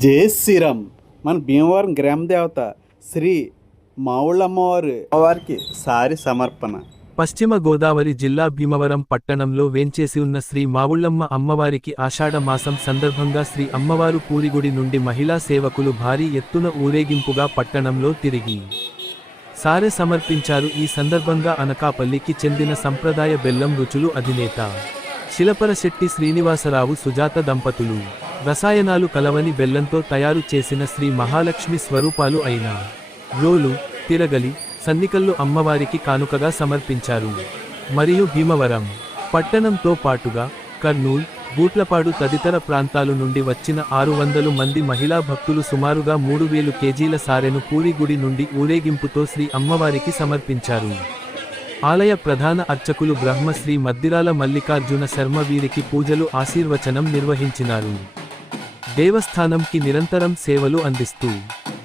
జై శ్రీరామ్. మన భీమవరం గ్రామ దేవత శ్రీ మావుళ్ళమ్మవారు అమ్మవారికి సారి సమర్పణ. పశ్చిమ గోదావరి జిల్లా భీమవరం పట్టణంలో వేంచేసి ఉన్న శ్రీ మావుళ్ళమ్మ అమ్మవారికి ఆషాఢ మాసం సందర్భంగా శ్రీ అమ్మవారు పూరిగుడి నుండి మహిళా సేవకులు భారీ ఎత్తున ఊరేగింపుగా పట్టణంలో తిరిగి సారె సమర్పించారు. ఈ సందర్భంగా అనకాపల్లికి చెందిన సంప్రదాయ బెల్లం రుచులు అధినేత శిలపరశెట్టి శ్రీనివాసరావు సుజాత దంపతులు రసాయనాలు కలవని బెల్లంతో తయారు చేసిన శ్రీ మహాలక్ష్మి స్వరూపాలు అయిన రోలు తిరగలి సన్నికల్లు అమ్మవారికి కానుకగా సమర్పించారు. మరియు భీమవరం పట్టణంతో పాటుగా కర్నూల్ బూట్లపాడు తదితర ప్రాంతాలు నుండి వచ్చిన ఆరు వందలు మంది మహిళా భక్తులు సుమారుగా మూడు వేలు కేజీల సారెను పూరిగుడి నుండి ఊరేగింపుతో శ్రీ అమ్మవారికి సమర్పించారు. ఆలయ ప్రధాన అర్చకులు బ్రహ్మశ్రీ మద్దిరాల మల్లికార్జున శర్మ వీరికి పూజలు ఆశీర్వచనం నిర్వహించినారు. దేవస్థానంకి నిరంతరం సేవలు అందిస్తూ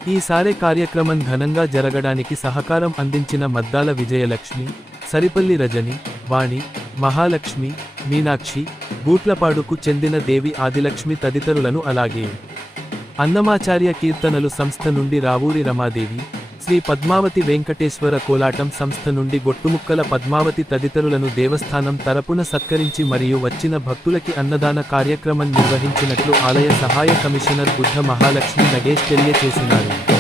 ఈసారి కార్యక్రమం ఘనంగా జరగడానికి సహకారం అందించిన మద్దాల విజయలక్ష్మి సరిపల్లి రజని వాణి మహాలక్ష్మి మీనాక్షి గూట్లపాడుకు చెందిన దేవి ఆదిలక్ష్మి తదితరులను అలాగే అన్నమాచార్య కీర్తనలు సంస్థ నుండి రావూరి రమాదేవి శ్రీ పద్మావతి వెంకటేశ్వర కోలాటం సంస్థ నుండి గొట్టుముక్కల పద్మావతి తదితరులను దేవస్థానం తరపున సత్కరించి మరియు వచ్చిన భక్తులకి అన్నదాన కార్యక్రమం నిర్వహించినట్లు ఆలయ సహాయ కమిషనర్ బుద్ధ మహాలక్ష్మి నగేష్ తెలియచేసినారు.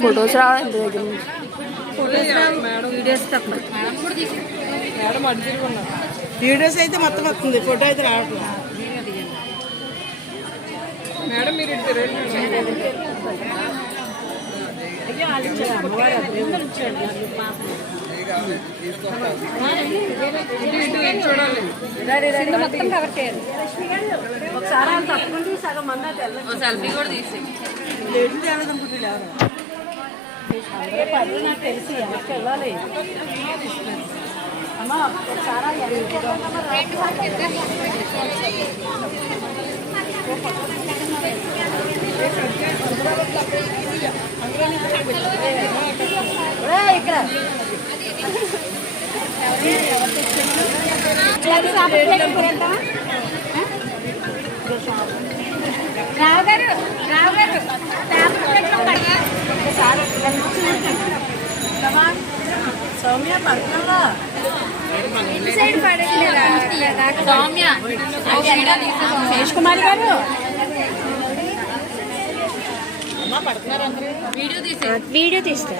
ఫొటోస్ రావాలి ఇంటి దగ్గర నుంచి? వీడియోస్ అయితే మొత్తం వస్తుంది ఫోటో అయితే రావట్లేదు. మేడం మీరు ఇటు రండి. ఇటు ఇటు ఇటు చూడాలి. ఎటు తేలదనుకుంటున్నారు ఎవరు తెలిసి ఎవరికి వెళ్ళాలి అమ్మా ఒకసారి ఇక్కడ రావు గారు రావు గారు పెట్టుకోండి సౌమ్య పడేసి సౌమ్య. శేష్ కుమార్ గారు? వీడియో తీస్తా.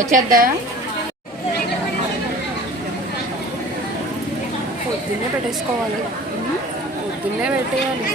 వచ్చేద్దా పొద్దున్నే పెట్టేసుకోవాలి పొద్దున్నే పెట్టేయాలి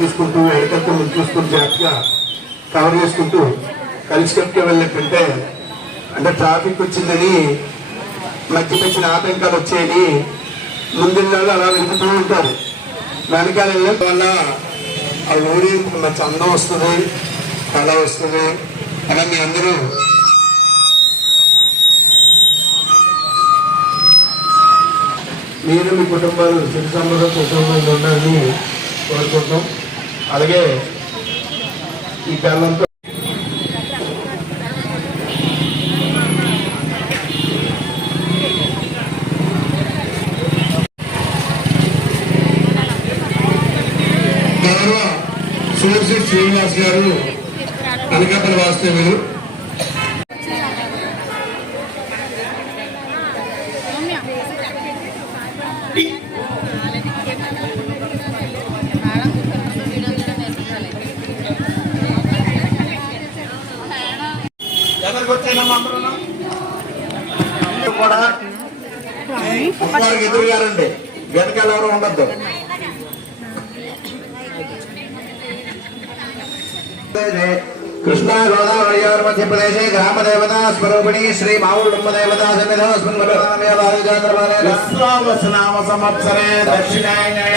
చూసుకుంటూ వెనకాల ముందు చూసుకుంటూ జాగ్రత్తగా కవర్ చేసుకుంటూ కలిసికట్టుగా వెళ్ళినట్టుంటే అంటే ట్రాఫిక్ వచ్చిందని మధ్య మధ్యన ఆటంకాలు వచ్చాయని ముందున్నాళ్ళు అలా వెళ్తూ ఉంటారు. వెనకాల వెళ్ళడం వల్ల ఆ ఊరి మంచి అందం వస్తుంది కళ వస్తుంది. అలా మీ అందరూ మీరు మీ కుటుంబాలు సుఖ సంబంధ కుటుంబంలో ఉండాలని కోరుకుంటాం అలాగే ఈ బెల్లంతో గౌరవ సూర్సి శ్రీనివాస్ గారు అనకాపల్లి వాస్తవ్యులు. వారికి ఎదురుగారండి. వెనకాల ఎవరు ఉండద్దు. కృష్ణా గోదావరి మధ్యప్రదేశే గ్రామ దేవతా స్వరూపిణి శ్రీ మావుడుమ్మ దేవతా సన్నిధోస్మిన్ విశ్వావసనామ సంవత్సరే దక్షిణాయనే.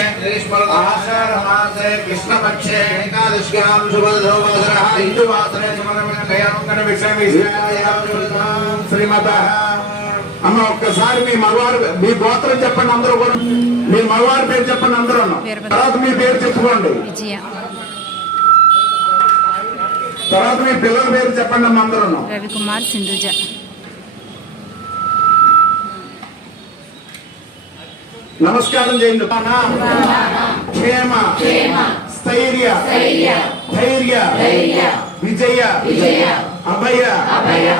ఆషాఢమాసే కృష్ణపక్షే ఏకాదశ్యాం శుభదోవాసరః హిందువాసరే సమరమణ విషయం శ్రీమత అమ్మ ఒక్కసారి మీ మగవారు మీ గోత్రం చెప్పండి అందరూ కూడా. మీ మగవారి పేరు చెప్పండి అందరూ తర్వాత మీ పేరు చెప్పుకోండి. విజయ. తర్వాత మీ పిల్లల పేరు చెప్పండి అమ్మ అందరూ రవికుమార్ సింధుజ. నమస్కారం చేయండి. క్షేమ స్థైర్య ధైర్య విజయ అభయ ఆయువు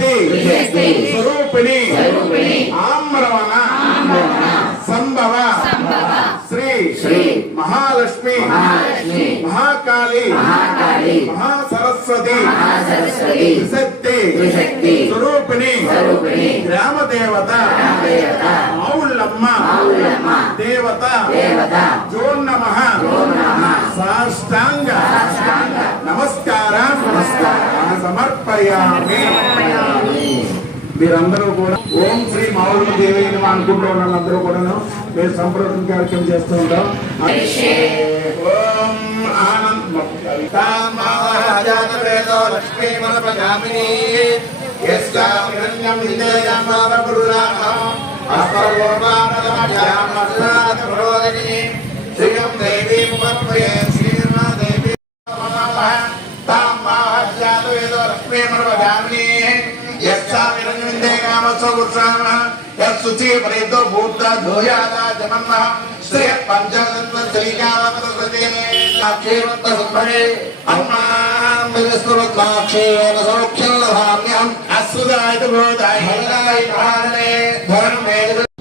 స్వరూపిణి ఆమ్రవణ సంభవ శ్రీ శ్రీ మహాలక్ష్మి మహాకాళి మహాసరస్వతి త్రిశక్తి స్వరూపిణి గ్రామ దేవత మౌళ్ళమ్మ దేవత జోన్ నమ సాష్టాంగ నమస్కారం సమర్పయామి మీరందరూ కూడా ఓం శ్రీ మావుడు దేవి అనుకుంటూ ఉన్న అందరూ కూడాను. మేము సంప్రదం కార్యక్రమం చేస్తూ ఉంటాం. శ్రీయం ఓం దేవీ ఉపత్వయే శ్రీర్మ ప్రేతో భూత ధూయాద జమన్న శ్రీ పంచరత్న శ్రీకామృతే అక్షేమంత సుందరే అమ్మాక్షేణ సౌఖ్యం లభామ్యం అస్సుదాయ బోధాయ మంగళాయ మహానే ధర్మే వచ్చి